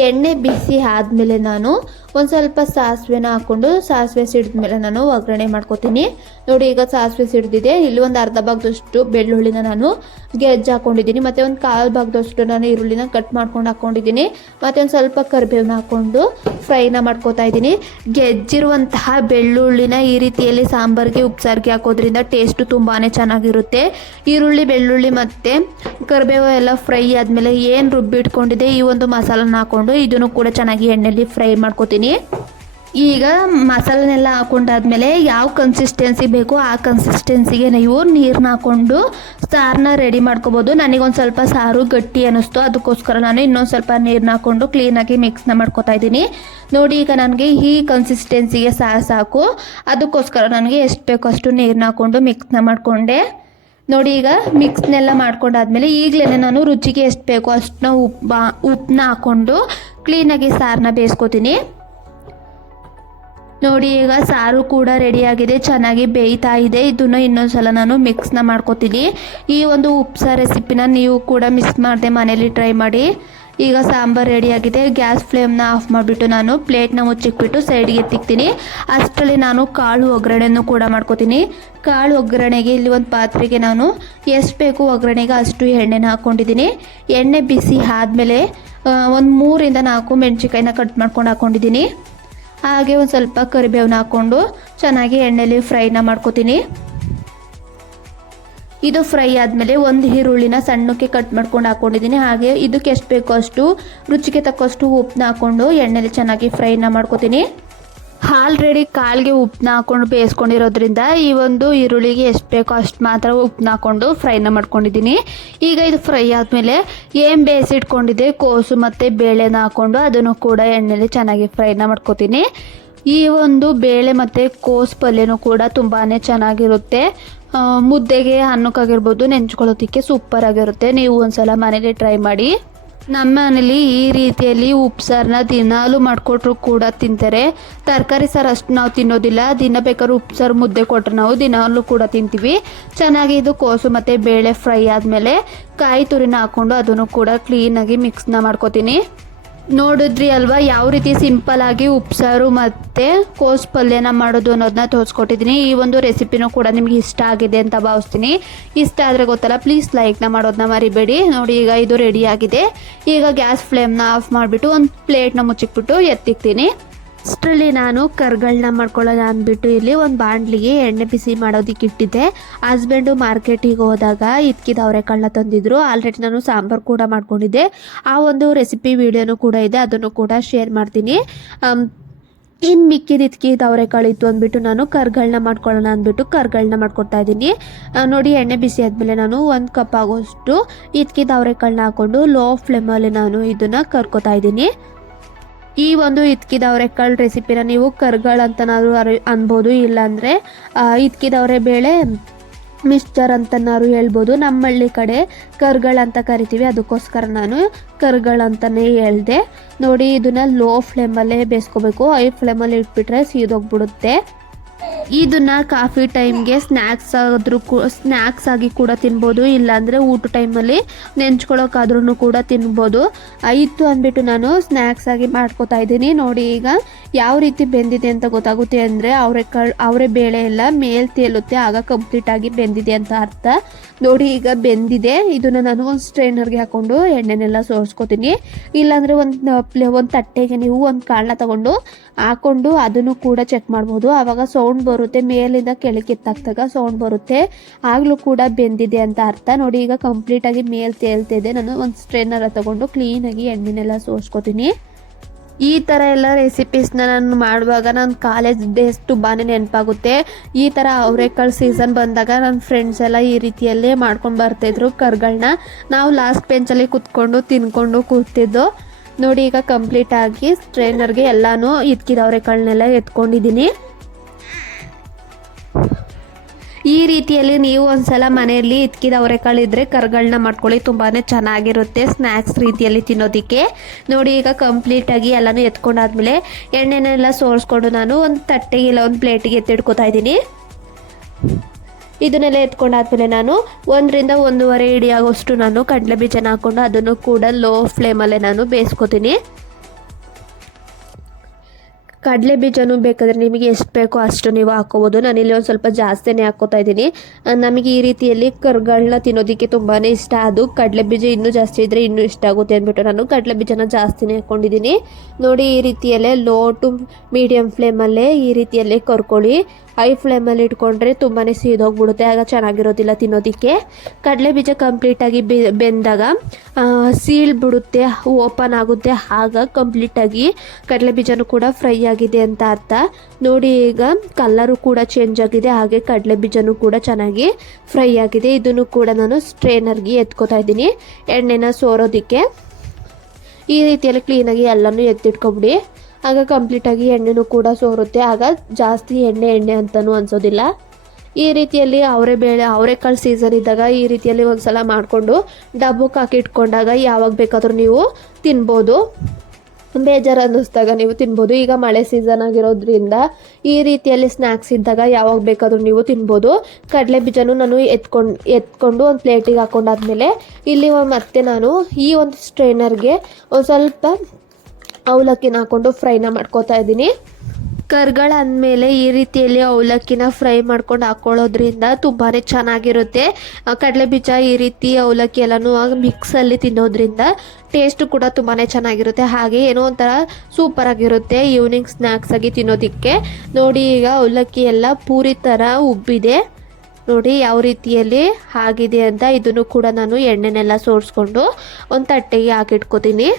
ಎಣ್ಣೆ ಬಿಸಿ ಆದಮೇಲೆ ನಾನು ಒಂದು ಸ್ವಲ್ಪ ಸಾಸಿವೆನ ಹಾಕ್ಕೊಂಡು, ಸಾಸಿವೆ ಸಿಡಿದ್ಮೇಲೆ ನಾನು ಒಗ್ಗರಣೆ ಮಾಡ್ಕೋತೀನಿ ನೋಡಿ. ಈಗ ಸಾಸಿವೆ ಸಿಡಿದಿದೆ. ಇಲ್ಲಿ ಒಂದು ಅರ್ಧ ಭಾಗದಷ್ಟು ಬೆಳ್ಳುಳ್ಳಿನ ನಾನು ಗೆಜ್ಜೆ ಹಾಕ್ಕೊಂಡಿದ್ದೀನಿ ಮತ್ತು ಒಂದು 1/4 ಭಾಗದಷ್ಟು ನಾನು ಈರುಳ್ಳಿನ ಕಟ್ ಮಾಡ್ಕೊಂಡು ಹಾಕ್ಕೊಂಡಿದ್ದೀನಿ ಮತ್ತು ಒಂದು ಸ್ವಲ್ಪ ಕರಿಬೇವನ್ನ ಹಾಕ್ಕೊಂಡು ಫ್ರೈನ ಮಾಡ್ಕೋತಾ ಇದ್ದೀನಿ. ಗೆಜ್ಜಿರುವಂತಹ ಬೆಳ್ಳುಳ್ಳಿನ ಈ ರೀತಿಯಲ್ಲಿ ಸಾಂಬಾರಿಗೆ ಉಪ್ಸಾರಿಗೆ ಹಾಕೋದ್ರಿಂದ ಟೇಸ್ಟು ತುಂಬಾ ಚೆನ್ನಾಗಿರುತ್ತೆ. ಈರುಳ್ಳಿ, ಬೆಳ್ಳುಳ್ಳಿ ಮತ್ತು ಕರಿಬೇವು ಎಲ್ಲ ಫ್ರೈ ಆದಮೇಲೆ ಏನು ರುಬ್ಬಿಟ್ಕೊಂಡಿದೆ ಈ ಒಂದು ಮಸಾಲನ ಹಾಕ್ಕೊಂಡು ಇದನ್ನು ಕೂಡ ಚೆನ್ನಾಗಿ ಎಣ್ಣೆಯಲ್ಲಿ ಫ್ರೈ ಮಾಡ್ಕೋತೀನಿ. ಈಗ ಮಸಾಲನೆಲ್ಲ ಹಾಕೊಂಡಾದ್ಮೇಲೆ ಯಾವ ಕನ್ಸಿಸ್ಟೆನ್ಸಿ ಬೇಕೋ ಆ ಕನ್ಸಿಸ್ಟೆನ್ಸಿಗೆ ನೀವು ನೀರನ್ನ ಹಾಕ್ಕೊಂಡು ಸಾರನ್ನ ರೆಡಿ ಮಾಡ್ಕೋಬೋದು. ನನಗೊಂದು ಸ್ವಲ್ಪ ಸಾರು ಗಟ್ಟಿ ಅನ್ನಿಸ್ತು, ಅದಕ್ಕೋಸ್ಕರ ನಾನು ಇನ್ನೊಂದು ಸ್ವಲ್ಪ ನೀರನ್ನ ಹಾಕ್ಕೊಂಡು ಕ್ಲೀನಾಗಿ ಮಿಕ್ಸ್ನ ಮಾಡ್ಕೋತಾ ಇದ್ದೀನಿ ನೋಡಿ. ಈಗ ನನಗೆ ಈ ಕನ್ಸಿಸ್ಟೆನ್ಸಿಗೆ ಸಾಕು, ಅದಕ್ಕೋಸ್ಕರ ನನಗೆ ಎಷ್ಟು ಬೇಕೋ ಅಷ್ಟು ನೀರನ್ನ ಹಾಕ್ಕೊಂಡು ಮಿಕ್ಸ್ನ ಮಾಡಿಕೊಂಡೆ ನೋಡಿ. ಈಗ ಮಿಕ್ಸ್ನೆಲ್ಲ ಮಾಡ್ಕೊಂಡಾದ್ಮೇಲೆ ಈಗಲೇ ನಾನು ರುಚಿಗೆ ಎಷ್ಟು ಬೇಕೋ ಅಷ್ಟನ್ನ ಉಪ್ಪನ್ನ ಹಾಕ್ಕೊಂಡು ಕ್ಲೀನಾಗಿ ಸಾರನ್ನ ಬೇಯಿಸ್ಕೋತೀನಿ ನೋಡಿ. ಈಗ ಸಾರು ಕೂಡ ರೆಡಿಯಾಗಿದೆ, ಚೆನ್ನಾಗಿ ಬೇಯ್ತಾ ಇದೆ. ಇದನ್ನು ಇನ್ನೊಂದು ಸಲ ನಾನು ಮಿಕ್ಸ್ನ ಮಾಡ್ಕೋತೀನಿ. ಈ ಒಂದು ಉಪ್ಸಾರು ರೆಸಿಪಿನ ನೀವು ಕೂಡ ಮಿಸ್ ಮಾಡದೆ ಮನೇಲಿ ಟ್ರೈ ಮಾಡಿ. ಈಗ ಸಾಂಬಾರು ರೆಡಿಯಾಗಿದೆ. ಗ್ಯಾಸ್ ಫ್ಲೇಮ್ನ ಆಫ್ ಮಾಡಿಬಿಟ್ಟು ನಾನು ಪ್ಲೇಟ್ನ ಮುಚ್ಚಿಕ್ಬಿಟ್ಟು ಸೈಡ್ಗೆ ಎತ್ತಿಕ್ತೀನಿ. ಅಷ್ಟರಲ್ಲಿ ನಾನು ಕಾಳು ಒಗ್ಗರಣೆನೂ ಕೂಡ ಮಾಡ್ಕೋತೀನಿ. ಕಾಳು ಒಗ್ಗರಣೆಗೆ ಇಲ್ಲಿ ಒಂದು ಪಾತ್ರೆಗೆ ನಾನು ಎಷ್ಟು ಬೇಕು ಒಗ್ಗರಣೆಗೆ ಅಷ್ಟು ಎಣ್ಣೆನ ಹಾಕ್ಕೊಂಡಿದ್ದೀನಿ. ಎಣ್ಣೆ ಬಿಸಿ ಆದಮೇಲೆ ಒಂದು 3-4 ಮೆಣಸಿನ್ಕಾಯಿನ ಕಟ್ ಮಾಡ್ಕೊಂಡು ಹಾಕ್ಕೊಂಡಿದ್ದೀನಿ. ಹಾಗೆ ಒಂದು ಸ್ವಲ್ಪ ಕರಿಬೇವನ್ನ ಹಾಕ್ಕೊಂಡು ಚೆನ್ನಾಗಿ ಎಣ್ಣೆಲಿ ಫ್ರೈನ ಮಾಡ್ಕೋತೀನಿ. ಇದು ಫ್ರೈ ಆದಮೇಲೆ ಒಂದು ಈರುಳ್ಳಿನ ಸಣ್ಣಕ್ಕೆ ಕಟ್ ಮಾಡ್ಕೊಂಡು ಹಾಕ್ಕೊಂಡಿದ್ದೀನಿ. ಹಾಗೆ ಇದಕ್ಕೆ ಎಷ್ಟು ಬೇಕೋ ಅಷ್ಟು ರುಚಿಗೆ ತಕ್ಕಷ್ಟು ಉಪ್ಪನ್ನ ಹಾಕ್ಕೊಂಡು ಎಣ್ಣೆಲಿ ಚೆನ್ನಾಗಿ ಫ್ರೈನ ಮಾಡ್ಕೋತೀನಿ. ಆಲ್ರೆಡಿ ಕಾಳಿಗೆ ಉಪ್ಪನ್ನ ಹಾಕ್ಕೊಂಡು ಬೇಯಿಸ್ಕೊಂಡಿರೋದ್ರಿಂದ ಈ ಒಂದು ಈರುಳ್ಳಿಗೆ ಎಷ್ಟು ಬೇಕೋ ಅಷ್ಟು ಮಾತ್ರ ಉಪ್ಪನ್ನ ಹಾಕ್ಕೊಂಡು ಫ್ರೈನ ಮಾಡ್ಕೊಂಡಿದ್ದೀನಿ. ಈಗ ಇದು ಫ್ರೈ ಆದಮೇಲೆ ಏನು ಬೇಯಿಸಿಟ್ಕೊಂಡಿದ್ದೆ ಕೋಸು ಮತ್ತು ಬೇಳೆನ ಹಾಕ್ಕೊಂಡು ಅದನ್ನು ಕೂಡ ಎಣ್ಣೆಲಿ ಚೆನ್ನಾಗಿ ಫ್ರೈನ ಮಾಡ್ಕೋತೀನಿ. ಈ ಒಂದು ಬೇಳೆ ಮತ್ತು ಕೋಸು ಪಲ್ಯನೂ ಕೂಡ ತುಂಬಾ ಚೆನ್ನಾಗಿರುತ್ತೆ. ಮುದ್ದೆಗೆ ಅನ್ನಕ್ಕಾಗಿರ್ಬೋದು ನೆಂಚ್ಕೊಳ್ಳೋದಕ್ಕೆ ಸೂಪರ್ ಆಗಿರುತ್ತೆ. ನೀವು ಒಂದ್ಸಲ ಮನೇಲಿ ಟ್ರೈ ಮಾಡಿ ನಮ್ಮ ಮನೇಲಿ ಈ ರೀತಿಯಲ್ಲಿ ಉಪ್ಸಾರನ್ನ ದಿನಾಲು ಮಾಡಿಕೊಟ್ರು ಕೂಡ ತಿಂತಾರೆ. ತರಕಾರಿ ಸಾರು ಅಷ್ಟು ನಾವು ತಿನ್ನೋದಿಲ್ಲ. ದಿನ ಬೇಕಾದ್ರೂ ಉಪ್ಸಾರು ಮುದ್ದೆ ಕೊಟ್ಟರೆ ನಾವು ದಿನಾಲು ಕೂಡ ತಿಂತೀವಿ. ಚೆನ್ನಾಗಿ ಇದು ಕೋಸು ಮತ್ತು ಬೇಳೆ ಫ್ರೈ ಆದಮೇಲೆ ಕಾಯಿ ತುರಿನ ಹಾಕ್ಕೊಂಡು ಅದನ್ನು ಕೂಡ ಕ್ಲೀನಾಗಿ ಮಿಕ್ಸ್ನ ಮಾಡ್ಕೊತೀನಿ. ನೋಡಿದ್ರಿ ಅಲ್ವಾ ಯಾವ ರೀತಿ ಸಿಂಪಲ್ ಆಗಿ ಉಪ್ಸಾರು ಮತ್ತು ಕೋಸು ಪಲ್ಯನ ಮಾಡೋದು ಅನ್ನೋದನ್ನ ತೋರಿಸ್ಕೊಟ್ಟಿದ್ದೀನಿ. ಈ ಒಂದು ರೆಸಿಪಿನೂ ಕೂಡ ನಿಮ್ಗೆ ಇಷ್ಟ ಆಗಿದೆ ಅಂತ ಭಾವಿಸ್ತೀನಿ. ಇಷ್ಟ ಆದರೆ ಗೊತ್ತಲ್ಲ, ಪ್ಲೀಸ್ ಲೈಕ್ನ ಮಾಡೋದನ್ನ ಮರಿಬೇಡಿ. ನೋಡಿ ಈಗ ಇದು ರೆಡಿ ಆಗಿದೆ. ಈಗ ಗ್ಯಾಸ್ ಫ್ಲೇಮ್ನ ಆಫ್ ಮಾಡಿಬಿಟ್ಟು ಒಂದು ಪ್ಲೇಟ್ನ ಮುಚ್ಚಿಕ್ಬಿಟ್ಟು ಎತ್ತಿಕ್ತೀನಿ. ಅಷ್ಟರಲ್ಲಿ ನಾನು ಕರ್ಗಳನ್ನ ಮಾಡ್ಕೊಳ್ಳೋಣ ಅಂದ್ಬಿಟ್ಟು ಇಲ್ಲಿ ಒಂದು ಬಾಣಲಿಗೆ ಎಣ್ಣೆ ಬಿಸಿ ಮಾಡೋದಕ್ಕೆ ಇಟ್ಟಿದ್ದೆ. ಹಸ್ಬೆಂಡು ಮಾರ್ಕೆಟಿಗೆ ಹೋದಾಗ ಇದ್ಕಿದ ಅವರೆಕಾಳನ್ನ ತಂದಿದ್ರು. ಆಲ್ರೆಡಿ ನಾನು ಸಾಂಬಾರು ಕೂಡ ಮಾಡ್ಕೊಂಡಿದ್ದೆ. ಆ ಒಂದು ರೆಸಿಪಿ ವಿಡಿಯೋನೂ ಕೂಡ ಇದೆ, ಅದನ್ನು ಕೂಡ ಶೇರ್ ಮಾಡ್ತೀನಿ. ಇನ್ನು ಮಿಕ್ಕಿದ ಅವರೆಕಾಳು ಇತ್ತು ಅಂದ್ಬಿಟ್ಟು ನಾನು ಕರ್ಗಳನ್ನ ಮಾಡ್ಕೊಳ್ಳೋಣ ಅಂದ್ಬಿಟ್ಟು ಕರ್ಗಳನ್ನ ಮಾಡ್ಕೊಡ್ತಾ ಇದ್ದೀನಿ. ನೋಡಿ ಎಣ್ಣೆ ಬಿಸಿ ಆದಮೇಲೆ ನಾನು 1 ಕಪ್ ಆಗೋಷ್ಟು ಇದ್ಕಿದ ಅವರೆಕಾಳನ್ನ ಹಾಕ್ಕೊಂಡು ಲೋ ಫ್ಲೇಮಲ್ಲಿ ನಾನು ಇದನ್ನು ಕರ್ಕೊತಾ ಇದ್ದೀನಿ. ಈ ಒಂದು ಇದ್ಕಿದ ಅವರೆಕಾಳು ರೆಸಿಪಿನ ನೀವು ಕರ್ಗಳು ಅಂತನಾದ್ರು ಅನ್ಬೋದು, ಇಲ್ಲಾಂದರೆ ಇದ್ಕಿದವರೆ ಬೇಳೆ ಮಿಕ್ಸ್ಚರ್ ಅಂತನಾದ್ರು ಹೇಳ್ಬೋದು. ನಮ್ಮ ಹಳ್ಳಿ ಕಡೆ ಕರ್ಗಳು ಅಂತ ಕರಿತೀವಿ, ಅದಕ್ಕೋಸ್ಕರ ನಾನು ಕರ್ಗಳು ಅಂತಲೇ ಹೇಳ್ದೆ. ನೋಡಿ ಇದನ್ನು ಲೋ ಫ್ಲೇಮಲ್ಲೇ ಬೇಯಿಸ್ಕೋಬೇಕು. ಹೈ ಫ್ಲೇಮಲ್ಲಿ ಇಟ್ಬಿಟ್ರೆ ಸೀದೋಗ್ಬಿಡುತ್ತೆ. ಇದನ್ನು ಕಾಫಿ ಟೈಮ್ಗೆ ಸ್ನ್ಯಾಕ್ಸ್ ಆಗಿ ಕೂಡ ತಿನ್ಬೋದು, ಇಲ್ಲಾಂದರೆ ಊಟ ಟೈಮಲ್ಲಿ ನೆಂಚ್ಕೊಳ್ಳೋಕ್ಕಾದ್ರೂ ಕೂಡ ತಿನ್ಬೋದು. ಇತ್ತು ಅಂದ್ಬಿಟ್ಟು ನಾನು ಸ್ನ್ಯಾಕ್ಸ್ ಆಗಿ ಮಾಡ್ಕೋತಾ ಇದ್ದೀನಿ. ನೋಡಿ ಈಗ ಯಾವ ರೀತಿ ಬೆಂದಿದೆ ಅಂತ ಗೊತ್ತಾಗುತ್ತೆ ಅಂದರೆ ಅವರೆ ಬೇಳೆ ಎಲ್ಲ ಮೇಲ್ ತೇಲುತ್ತೆ, ಆಗ ಕಂಪ್ಲೀಟಾಗಿ ಬೆಂದಿದೆ ಅಂತ ಅರ್ಥ. ನೋಡಿ ಈಗ ಬೆಂದಿದೆ. ಇದನ್ನು ನಾನು ಒಂದು ಸ್ಟ್ರೈನರ್ಗೆ ಹಾಕ್ಕೊಂಡು ಎಣ್ಣೆನೆಲ್ಲ ಸೋರಿಸ್ಕೊತೀನಿ. ಇಲ್ಲಾಂದರೆ ಒಂದು ತಟ್ಟೆಗೆ ನೀವು ಒಂದು ಕಾಳನ್ನ ತಗೊಂಡು ಹಾಕ್ಕೊಂಡು ಅದನ್ನು ಕೂಡ ಚೆಕ್ ಮಾಡ್ಬೋದು. ಆವಾಗ ಸೌಂಡ್ ಬರುತ್ತೆ, ಮೇಲಿಂದ ಕೆಳಗೆ ಎತ್ತಾಕ್ದಾಗ ಸೌಂಡ್ ಬರುತ್ತೆ, ಆಗಲೂ ಕೂಡ ಬೆಂದಿದೆ ಅಂತ ಅರ್ಥ. ನೋಡಿ ಈಗ ಕಂಪ್ಲೀಟಾಗಿ ಮೇಲ್ ತೇಲ್ತಿದೆ. ನಾನು ಒಂದು ಸ್ಟ್ರೈನರ್ ತಗೊಂಡು ಕ್ಲೀನಾಗಿ ಎಣ್ಣೆನೆಲ್ಲ ಸೋರಿಸ್ಕೊತೀನಿ. ಈ ಥರ ಎಲ್ಲ ರೆಸಿಪೀಸ್ನ ನಾನು ಮಾಡುವಾಗ ನನ್ನ ಕಾಲೇಜ್ ಡೇಸ್ ತುಂಬಾ ನೆನಪಾಗುತ್ತೆ. ಈ ಥರ ಅವರೆಕಾಳು ಸೀಸನ್ ಬಂದಾಗ ನನ್ನ ಫ್ರೆಂಡ್ಸ್ ಎಲ್ಲ ಈ ರೀತಿಯಲ್ಲೇ ಮಾಡ್ಕೊಂಡು ಬರ್ತಾಯಿದ್ರು ಕರ್ಗಳನ್ನ. ನಾವು ಲಾಸ್ಟ್ ಬೆಂಚಲ್ಲಿ ಕೂತ್ಕೊಂಡು ತಿನ್ಕೊಂಡು ಕೂರ್ತಿದ್ದು. ನೋಡಿ ಈಗ ಕಂಪ್ಲೀಟಾಗಿ ಸ್ಟ್ರೈನರ್ಗೆ ಎಲ್ಲನೂ ಇದ್ಕಿದ ಅವರೆಕಾಳನ್ನೆಲ್ಲ ಎತ್ಕೊಂಡಿದ್ದೀನಿ. ಈ ರೀತಿಯಲ್ಲಿ ನೀವು ಒಂದ್ಸಲ ಮನೆಯಲ್ಲಿ ಇದ್ಕಿದ ಅವರೆಕಾಳು ಇದ್ದರೆ ಕರ್ಗಳನ್ನ ಮಾಡ್ಕೊಳ್ಳಿ, ತುಂಬಾ ಚೆನ್ನಾಗಿರುತ್ತೆ ಸ್ನ್ಯಾಕ್ಸ್ ರೀತಿಯಲ್ಲಿ ತಿನ್ನೋದಕ್ಕೆ. ನೋಡಿ ಈಗ ಕಂಪ್ಲೀಟಾಗಿ ಎಲ್ಲನೂ ಎತ್ಕೊಂಡಾದ್ಮೇಲೆ ಎಣ್ಣೆನೆಲ್ಲ ಸೋರಿಸ್ಕೊಂಡು ನಾನು ಒಂದು ತಟ್ಟೆಗೆ ಇಲ್ಲ ಒಂದು ಪ್ಲೇಟಿಗೆ ಎತ್ತಿಡ್ಕೊತಾ ಇದ್ದೀನಿ. ಇದನ್ನೆಲ್ಲ ಎತ್ಕೊಂಡಾದ್ಮೇಲೆ ನಾನು 1 ರಿಂದ 1.5 ಹಿಡಿ ಆಗೋಷ್ಟು ನಾನು ಕಡಲೆ ಬೀಜನ ಹಾಕ್ಕೊಂಡು ಅದನ್ನು ಕೂಡ ಲೋ ಫ್ಲೇಮಲ್ಲೇ ನಾನು ಬೇಯಿಸ್ಕೊತೀನಿ. ಕಡಲೆ ಬೀಜನೂ ಬೇಕಾದರೆ ನಿಮಗೆ ಎಷ್ಟು ಬೇಕೋ ಅಷ್ಟು ನೀವು ಹಾಕ್ಕೋಬೋದು. ನಾನಿಲ್ಲಿ ಒಂದು ಸ್ವಲ್ಪ ಜಾಸ್ತಿನೇ ಹಾಕ್ಕೋತಾ ಇದ್ದೀನಿ. ನಮಗೆ ಈ ರೀತಿಯಲ್ಲಿ ಕರ್ಗಳನ್ನ ತಿನ್ನೋದಕ್ಕೆ ತುಂಬಾ ಇಷ್ಟ. ಅದು ಕಡಲೆ ಬೀಜ ಇನ್ನೂ ಜಾಸ್ತಿ ಇದ್ದರೆ ಇನ್ನೂ ಇಷ್ಟ ಆಗುತ್ತೆ ಅಂದ್ಬಿಟ್ಟು ನಾನು ಕಡಲೆ ಬೀಜನ ಜಾಸ್ತಿನೇ ಹಾಕ್ಕೊಂಡಿದ್ದೀನಿ. ನೋಡಿ ಈ ರೀತಿಯಲ್ಲೇ ಲೋ ಟು ಮೀಡಿಯಮ್ ಫ್ಲೇಮಲ್ಲೇ ಈ ರೀತಿಯಲ್ಲೇ ಕರ್ಕೊಳ್ಳಿ. ಹೈ ಫ್ಲೇಮಲ್ಲಿ ಇಟ್ಕೊಂಡ್ರೆ ತುಂಬಾ ಸೀದೋಗ್ಬಿಡುತ್ತೆ, ಆಗ ಚೆನ್ನಾಗಿರೋದಿಲ್ಲ ತಿನ್ನೋದಕ್ಕೆ. ಕಡಲೆ ಬೀಜ ಕಂಪ್ಲೀಟಾಗಿ ಬೆಂದಾಗ ಸೀಳ್ ಬಿಡುತ್ತೆ, ಓಪನ್ ಆಗುತ್ತೆ, ಆಗ ಕಂಪ್ಲೀಟಾಗಿ ಕಡಲೆ ಬೀಜನೂ ಕೂಡ ಫ್ರೈ ಆಗಿದೆ ಅಂತ ಅರ್ಥ. ನೋಡಿ ಈಗ ಕಲರು ಕೂಡ ಚೇಂಜ್ ಆಗಿದೆ, ಹಾಗೆ ಕಡಲೆ ಬೀಜನೂ ಕೂಡ ಚೆನ್ನಾಗಿ ಫ್ರೈ ಆಗಿದೆ. ಇದನ್ನು ಕೂಡ ನಾನು ಸ್ಟ್ರೈನರ್ಗೆ ಎತ್ಕೋತಾ ಇದ್ದೀನಿ ಎಣ್ಣೆನ ಸೋರೋದಕ್ಕೆ. ಈ ರೀತಿಯಲ್ಲಿ ಕ್ಲೀನಾಗಿ ಎಲ್ಲನೂ ಎತ್ತಿಟ್ಕೊಬಿಡಿ, ಆಗ ಕಂಪ್ಲೀಟಾಗಿ ಎಣ್ಣೆನೂ ಕೂಡ ಸೋರುತ್ತೆ, ಆಗ ಜಾಸ್ತಿ ಎಣ್ಣೆ ಅಂತಲೂ ಅನಿಸೋದಿಲ್ಲ. ಈ ರೀತಿಯಲ್ಲಿ ಅವರೆಕಾಳು ಸೀಸನ್ ಇದ್ದಾಗ ಈ ರೀತಿಯಲ್ಲಿ ಒಂದು ಸಲ ಮಾಡಿಕೊಂಡು ಡಬ್ಬಕ್ಕೆ ಹಾಕಿ ಇಟ್ಕೊಂಡಾಗ ಯಾವಾಗ ಬೇಕಾದರೂ ನೀವು ತಿನ್ಬೋದು, ಬೇಜಾರು ಅನ್ನಿಸ್ದಾಗ ನೀವು ತಿನ್ಬೋದು. ಈಗ ಮಳೆ ಸೀಸನ್ ಆಗಿರೋದ್ರಿಂದ ಈ ರೀತಿಯಲ್ಲಿ ಸ್ನ್ಯಾಕ್ಸ್ ಇದ್ದಾಗ ಯಾವಾಗ ಬೇಕಾದರೂ ನೀವು ತಿನ್ಬೋದು. ಕಡಲೆ ಬೀಜನೂ ನಾನು ಎತ್ಕೊಂಡು ಒಂದು ಪ್ಲೇಟಿಗೆ ಹಾಕ್ಕೊಂಡಾದ್ಮೇಲೆ ಇಲ್ಲಿ ಮತ್ತೆ ನಾನು ಈ ಒಂದು ಸ್ಟ್ರೈನರ್ಗೆ ಒಂದು ಸ್ವಲ್ಪ ಅವಲಕ್ಕಿನ ಹಾಕ್ಕೊಂಡು ಫ್ರೈನ ಮಾಡ್ಕೋತಾ ಇದ್ದೀನಿ. ಕರ್ಗಳಾದ್ಮೇಲೆ ಈ ರೀತಿಯಲ್ಲಿ ಅವಲಕ್ಕಿನ ಫ್ರೈ ಮಾಡ್ಕೊಂಡು ಹಾಕ್ಕೊಳ್ಳೋದ್ರಿಂದ ತುಂಬಾ ಚೆನ್ನಾಗಿರುತ್ತೆ. ಕಡಲೆ ಬೀಜ ಈ ರೀತಿ ಅವಲಕ್ಕಿ ಎಲ್ಲನೂ ಮಿಕ್ಸಲ್ಲಿ ತಿನ್ನೋದ್ರಿಂದ ಟೇಸ್ಟು ಕೂಡ ತುಂಬಾ ಚೆನ್ನಾಗಿರುತ್ತೆ, ಹಾಗೆ ಏನೋ ಒಂಥರ ಸೂಪರಾಗಿರುತ್ತೆ ಈವ್ನಿಂಗ್ ಸ್ನ್ಯಾಕ್ಸ್ ಆಗಿ ತಿನ್ನೋದಕ್ಕೆ. ನೋಡಿ ಈಗ ಅವಲಕ್ಕಿ ಎಲ್ಲ ಪೂರಿ ಥರ ಉಬ್ಬಿದೆ, ನೋಡಿ ಯಾವ ರೀತಿಯಲ್ಲಿ ಆಗಿದೆ ಅಂತ. ಇದನ್ನು ಕೂಡ ನಾನು ಎಣ್ಣೆನೆಲ್ಲ ಸೋರಿಸ್ಕೊಂಡು ಒಂದು ತಟ್ಟೆಗೆ ಹಾಕಿಟ್ಕೋತೀನಿ.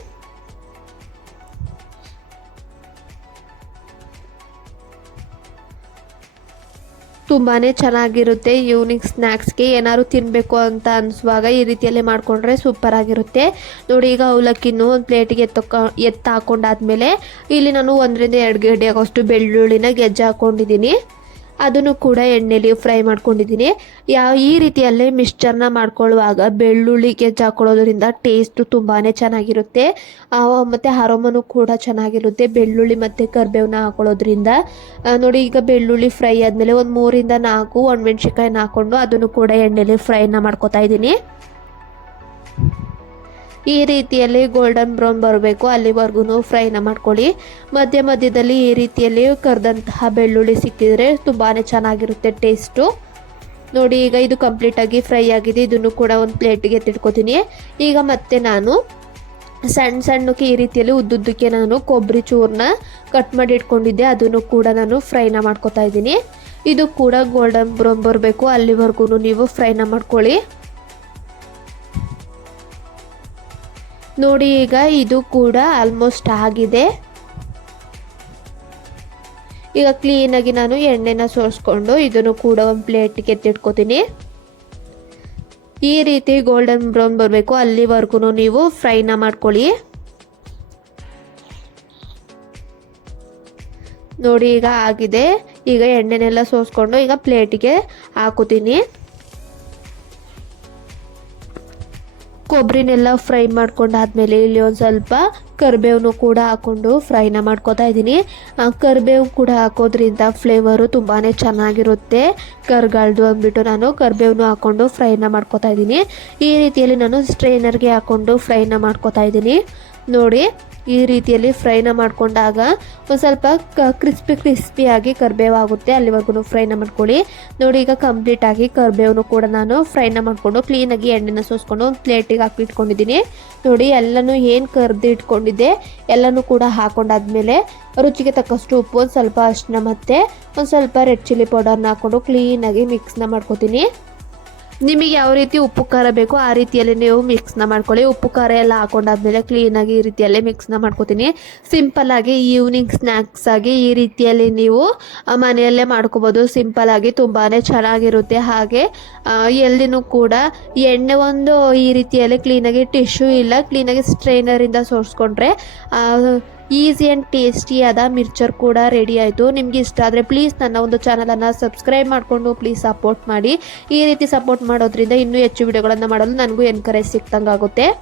ತುಂಬಾ ಚೆನ್ನಾಗಿರುತ್ತೆ ಈವ್ನಿಂಗ್ ಸ್ನ್ಯಾಕ್ಸ್ಗೆ. ಏನಾದ್ರು ತಿನ್ನಬೇಕು ಅಂತ ಅನಿಸುವಾಗ ಈ ರೀತಿಯಲ್ಲೇ ಮಾಡಿಕೊಂಡ್ರೆ ಸೂಪರಾಗಿರುತ್ತೆ. ನೋಡಿ ಈಗ ಅವಲಕ್ಕಿನೂ ಒಂದು ಪ್ಲೇಟಿಗೆ ಹಾಕ್ಕೊಂಡಾದ್ಮೇಲೆ ಇಲ್ಲಿ ನಾನು 1 ರಿಂದ 2 ಗಡ್ಡೆ ಆಗೋಷ್ಟು ಬೆಳ್ಳುಳ್ಳಿನ ಗೆಜ್ಜೆ ಹಾಕ್ಕೊಂಡಿದ್ದೀನಿ. ಅದನ್ನು ಕೂಡ ಎಣ್ಣೆಲಿ ಫ್ರೈ ಮಾಡ್ಕೊಂಡಿದ್ದೀನಿ. ಈ ರೀತಿಯಲ್ಲೇ ಮಿಕ್ಸ್ಚರ್ನ ಮಾಡ್ಕೊಳ್ಳುವಾಗ ಬೆಳ್ಳುಳ್ಳಿ ಗೆಜ್ಜೆ ಹಾಕೊಳ್ಳೋದ್ರಿಂದ ಟೇಸ್ಟು ತುಂಬಾ ಚೆನ್ನಾಗಿರುತ್ತೆ, ಮತ್ತು ಅರೋಮನು ಕೂಡ ಚೆನ್ನಾಗಿರುತ್ತೆ ಬೆಳ್ಳುಳ್ಳಿ ಮತ್ತು ಕರಿಬೇವನ್ನ ಹಾಕೊಳ್ಳೋದ್ರಿಂದ. ನೋಡಿ, ಈಗ ಬೆಳ್ಳುಳ್ಳಿ ಫ್ರೈ ಆದಮೇಲೆ ಒಂದು 3ರಿಂದ 4 ಒಣಮೆಣ್ಸಿಕಾಯಿನ ಹಾಕ್ಕೊಂಡು ಅದನ್ನು ಕೂಡ ಎಣ್ಣೆಲಿ ಫ್ರೈನ ಮಾಡ್ಕೊತಾ ಇದ್ದೀನಿ. ಈ ರೀತಿಯಲ್ಲಿ ಗೋಲ್ಡನ್ ಬ್ರೌನ್ ಬರಬೇಕು, ಅಲ್ಲಿವರೆಗೂ ಫ್ರೈನ ಮಾಡ್ಕೊಳ್ಳಿ. ಮಧ್ಯದಲ್ಲಿ ಈ ರೀತಿಯಲ್ಲಿ ಕರೆದಂತಹ ಬೆಳ್ಳುಳ್ಳಿ ಸಿಕ್ಕಿದರೆ ತುಂಬಾ ಚೆನ್ನಾಗಿರುತ್ತೆ ಟೇಸ್ಟು. ನೋಡಿ, ಈಗ ಇದು ಕಂಪ್ಲೀಟಾಗಿ ಫ್ರೈ ಆಗಿದೆ. ಇದನ್ನು ಕೂಡ ಒಂದು ಪ್ಲೇಟಿಗೆ ಎತ್ತಿಟ್ಕೊತೀನಿ. ಈಗ ಮತ್ತೆ ನಾನು ಸಣ್ಣಕ್ಕೆ ಈ ರೀತಿಯಲ್ಲಿ ಉದ್ದುದ್ದಕ್ಕೆ ನಾನು ಕೊಬ್ಬರಿ ಚೂರನ್ನ ಕಟ್ ಮಾಡಿ ಇಟ್ಕೊಂಡಿದ್ದೆ, ಅದನ್ನು ಕೂಡ ನಾನು ಫ್ರೈನ ಮಾಡ್ಕೊತಾ ಇದ್ದೀನಿ. ಇದು ಕೂಡ ಗೋಲ್ಡನ್ ಬ್ರೌನ್ ಬರಬೇಕು, ಅಲ್ಲಿವರೆಗೂ ನೀವು ಫ್ರೈನ ಮಾಡ್ಕೊಳ್ಳಿ. ನೋಡಿ, ಈಗ ಇದು ಕೂಡ ಆಲ್ಮೋಸ್ಟ್ ಆಗಿದೆ. ಈಗ ಕ್ಲೀನಾಗಿ ನಾನು ಎಣ್ಣೆನ ಸೋರಿಸ್ಕೊಂಡು ಇದನ್ನು ಕೂಡ ಒಂದು ಪ್ಲೇಟ್ಗೆ ಎತ್ತಿಟ್ಕೋತೀನಿ. ಈ ರೀತಿ ಗೋಲ್ಡನ್ ಬ್ರೌನ್ ಬರಬೇಕು, ಅಲ್ಲಿವರೆಗೂ ನೀವು ಫ್ರೈನ ಮಾಡ್ಕೊಳ್ಳಿ. ನೋಡಿ, ಈಗ ಆಗಿದೆ. ಈಗ ಎಣ್ಣೆನೆಲ್ಲ ಸೋರಿಸ್ಕೊಂಡು ಈಗ ಪ್ಲೇಟಿಗೆ ಹಾಕೋತೀನಿ. ಕೊಬ್ಬರಿನೆಲ್ಲ ಫ್ರೈ ಮಾಡ್ಕೊಂಡಾದ್ಮೇಲೆ ಇಲ್ಲಿ ಒಂದು ಸ್ವಲ್ಪ ಕರಿಬೇವನ್ನು ಕೂಡ ಹಾಕ್ಕೊಂಡು ಫ್ರೈನ ಮಾಡ್ಕೊತಾ ಇದ್ದೀನಿ. ಕರಿಬೇವು ಕೂಡ ಹಾಕೋದ್ರಿಂದ ಫ್ಲೇವರು ತುಂಬಾ ಚೆನ್ನಾಗಿರುತ್ತೆ ಕರ್ಗಾಳ್ದು ಅಂದ್ಬಿಟ್ಟು ನಾನು ಕರಿಬೇವನ್ನು ಹಾಕ್ಕೊಂಡು ಫ್ರೈನ ಮಾಡ್ಕೊತಾ ಇದ್ದೀನಿ. ಈ ರೀತಿಯಲ್ಲಿ ನಾನು ಸ್ಟ್ರೈನರ್ಗೆ ಹಾಕ್ಕೊಂಡು ಫ್ರೈನ ಮಾಡ್ಕೊತಾ ಇದ್ದೀನಿ. ನೋಡಿ, ಈ ರೀತಿಯಲ್ಲಿ ಫ್ರೈನ ಮಾಡಿಕೊಂಡಾಗ ಒಂದು ಸ್ವಲ್ಪ ಕ್ರಿಸ್ಪಿಯಾಗಿ ಕರಿಬೇವು ಆಗುತ್ತೆ, ಅಲ್ಲಿವರೆಗೂ ಫ್ರೈನ ಮಾಡ್ಕೊಳ್ಳಿ. ನೋಡಿ, ಈಗ ಕಂಪ್ಲೀಟಾಗಿ ಕರಿಬೇವನ್ನು ಕೂಡ ನಾನು ಫ್ರೈನ ಮಾಡಿಕೊಂಡು ಕ್ಲೀನಾಗಿ ಎಣ್ಣೆನ ಸೋಸ್ಕೊಂಡು ಒಂದು ಪ್ಲೇಟಿಗೆ ಹಾಕಿ ಇಟ್ಕೊಂಡಿದ್ದೀನಿ. ನೋಡಿ, ಎಲ್ಲನೂ ಏನು ಕರ್ದು ಇಟ್ಕೊಂಡಿದ್ದೆ ಎಲ್ಲನೂ ಕೂಡ ಹಾಕೊಂಡಾದ್ಮೇಲೆ ರುಚಿಗೆ ತಕ್ಕಷ್ಟು ಉಪ್ಪು, ಒಂದು ಸ್ವಲ್ಪ ಅರಿಶಿನ ಮತ್ತು ಒಂದು ಸ್ವಲ್ಪ ರೆಡ್ ಚಿಲ್ಲಿ ಪೌಡರ್ನ ಹಾಕ್ಕೊಂಡು ಕ್ಲೀನಾಗಿ ಮಿಕ್ಸ್ನ ಮಾಡ್ಕೊತೀನಿ. ನಿಮಗೆ ಯಾವ ರೀತಿ ಉಪ್ಪು ಖಾರ ಬೇಕೋ ಆ ರೀತಿಯಲ್ಲಿ ನೀವು ಮಿಕ್ಸ್ನ ಮಾಡ್ಕೊಳ್ಳಿ. ಉಪ್ಪು ಖಾರ ಎಲ್ಲ ಹಾಕೊಂಡಾದ್ಮೇಲೆ ಕ್ಲೀನಾಗಿ ಈ ರೀತಿಯಲ್ಲೇ ಮಿಕ್ಸ್ನ ಮಾಡ್ಕೊತೀನಿ. ಸಿಂಪಲ್ಲಾಗಿ ಈವ್ನಿಂಗ್ ಸ್ನ್ಯಾಕ್ಸ್ ಆಗಿ ಈ ರೀತಿಯಲ್ಲಿ ನೀವು ಮನೆಯಲ್ಲೇ ಮಾಡ್ಕೋಬೋದು. ಸಿಂಪಲ್ಲಾಗಿ ತುಂಬಾ ಚೆನ್ನಾಗಿರುತ್ತೆ. ಹಾಗೆ ಎಲ್ಲಿನೂ ಕೂಡ ಎಣ್ಣೆ ಒಂದು ಈ ರೀತಿಯಲ್ಲಿ ಕ್ಲೀನಾಗಿ ಟಿಶ್ಯೂ ಇಲ್ಲ, ಕ್ಲೀನಾಗಿ ಸ್ಟ್ರೈನರಿಂದ ಸೋರಿಸ್ಕೊಂಡ್ರೆ ಈಸಿ ಆ್ಯಂಡ್ ಟೇಸ್ಟಿಯಾದ ಮಿಕ್ಸ್ಚರ್ ಕೂಡ ರೆಡಿ ಆಯಿತು. ನಿಮಗೆ ಇಷ್ಟ ಆದರೆ ಪ್ಲೀಸ್ ನನ್ನ ಒಂದು ಚಾನಲನ್ನು ಸಬ್ಸ್ಕ್ರೈಬ್ ಮಾಡಿಕೊಂಡು ಪ್ಲೀಸ್ ಸಪೋರ್ಟ್ ಮಾಡಿ. ಈ ರೀತಿ ಸಪೋರ್ಟ್ ಮಾಡೋದ್ರಿಂದ ಇನ್ನೂ ಹೆಚ್ಚು ವಿಡಿಯೋಗಳನ್ನು ಮಾಡಲು ನನಗೂ ಎನ್ಕರೇಜ್ ಸಿಕ್ತಂಗೆ ಆಗುತ್ತೆ.